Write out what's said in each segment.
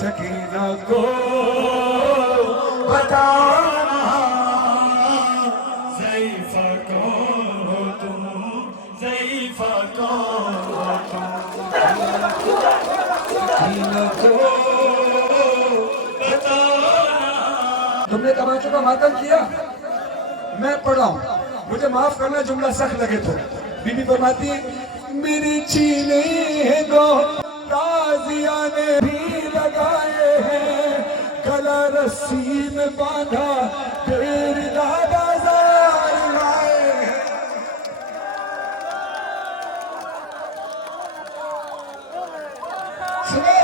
सकीना को बताना, ज़ईफ़ा कौन हो तुम, ज़ईफ़ा कौन हो तुम, सकीना को बताना। तुमने तमाचों का मातम किया, मैं पढ़ा हूं, मुझे माफ करना जुमला सख्त लगे तो। बीबी फरमाती है मेरे चीने हैं दो ताजिया ने भी लगाए हैं, गला रस्सी में बांधा देर दादा ज़ार लाए हैं। सुनो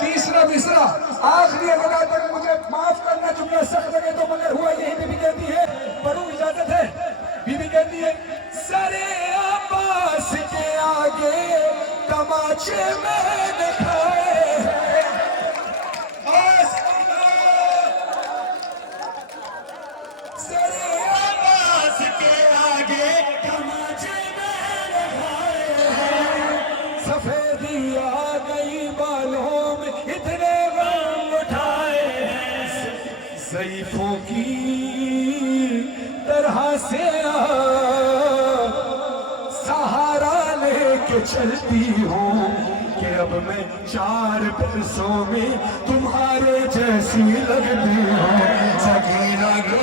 तीसरा मिसरा आखिरी अदा तक, मुझे माफ करना जुमला सख्त लगे तो, मगर हुआ यही। बीबी कहती है, पढ़ू इजाजत है। बीबी कहती है सरे अब्बास के आगे तमाचे मैंने खाए हैं, सरे अब्बास के आगे तमाचे मैंने खाए हैं, सफेदी आ गई बालों में इतने गम उठाए हैं, ज़ईफ़ों की तरह से सहारा लेके चलती हूँ कि अब मैं 4 बरसों में तुम्हारे जैसी लगती हूँ। सकीना को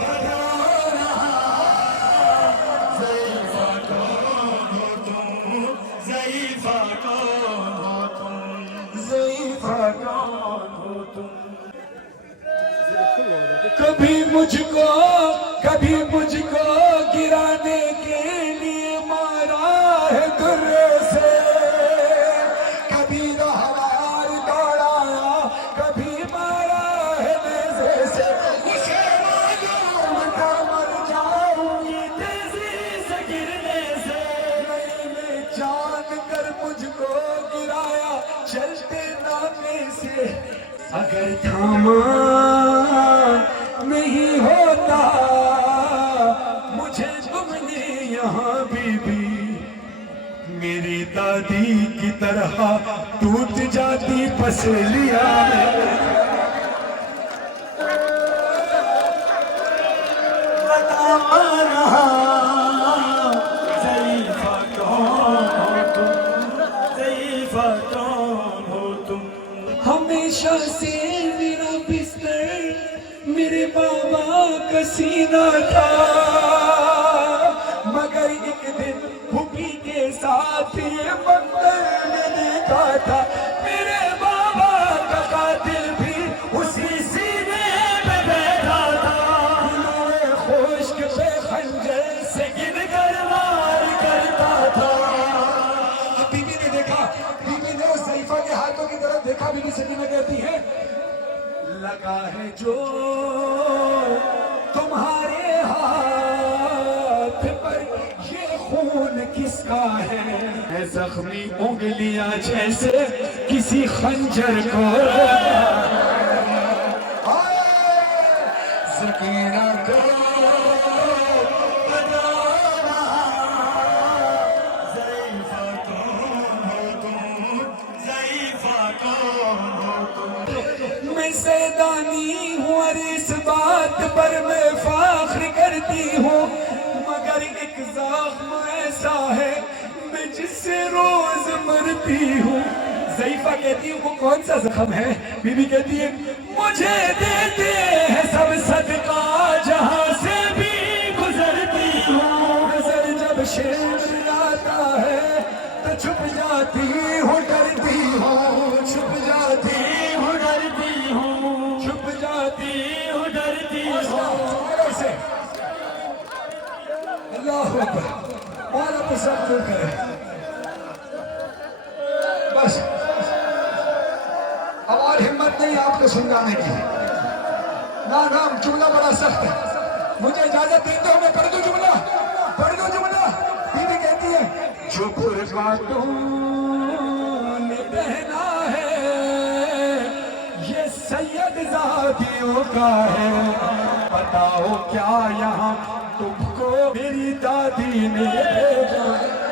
बताना, ज़ईफ़ा कौन हो तुम, ज़ईफ़ा कौन हो तुम, ज़ईफ़ा कौन हो तुम। कभी मुझको गिराने के लिए मारा है गुर्रे से, कभी रहवार दौड़ाया, कभी मारा है नेज़े से, मुझे मालूम था मर जाऊंगी तेजी से गिरने से, मैंने जान कर मुझको गिराया चलते नामे से, अगर थामा नहीं होता मुझे तुमने यहाँ बीबी, मेरी दादी की तरह टूट जाती पसलियां में। बताना ज़ईफ़ा कौन हो तुम, ज़ईफ़ा कौन हो तुम। हमेशा से मेरा बिस्तर मेरे बाबा का सीना था, मगर एक दिन भूपी के साथ ये मंदिर में देखा था, मेरे बाबा का कातिल भी उसी सीने में बैठा था, फूलों खुश्क पे खंजर से गिन कर वार करता था। बीबी ने देखा, बीबी ने उस ज़ईफ़ा के हाथों की तरफ देखा। बीबी सकीना कहती है लगा है जो तुम्हारे हाथ पर ये खून किसका है, जख्मी उंगलियां जैसे किसी खंजर को, सकीना को बताना, ज़ईफ़ा कौन हो तुम, ज़ईफ़ा कौन हो तुम। मैं सैदानी हूँ और इस बात पर मैं फ़ख्र करती हूँ, मगर एक ज़ख्म ऐसा है मैं जिससे रोज मरती हूँ। ज़ईफ़ा कहती हूँ वो कौन सा जख्म है? बीबी कहती है मुझे देते हैं सब सदका जहाँ से भी गुजरती हूँ, नजर जब शेर आता है तो छुप जाती हूँ, डरती हूँ, छुप जाती हूँ, डरती हूँ, छुप जाती हूँ, डरती हूँ। अल्लाह अकबर, और अब सब दूर करे बस, अब और हिम्मत नहीं आपको सुनगाने की। ना नाम जुमला बड़ा सख्त है, मुझे इजाजत देते हो मैं पढ़ दूं जुमला, पढ़ दूं जुमला। बीबी कहती है जो बातों ने कहना है ये सैयद ज़ादियों का है, बताओ क्या यहाँ तुमको मेरी दादी ने भेजा है।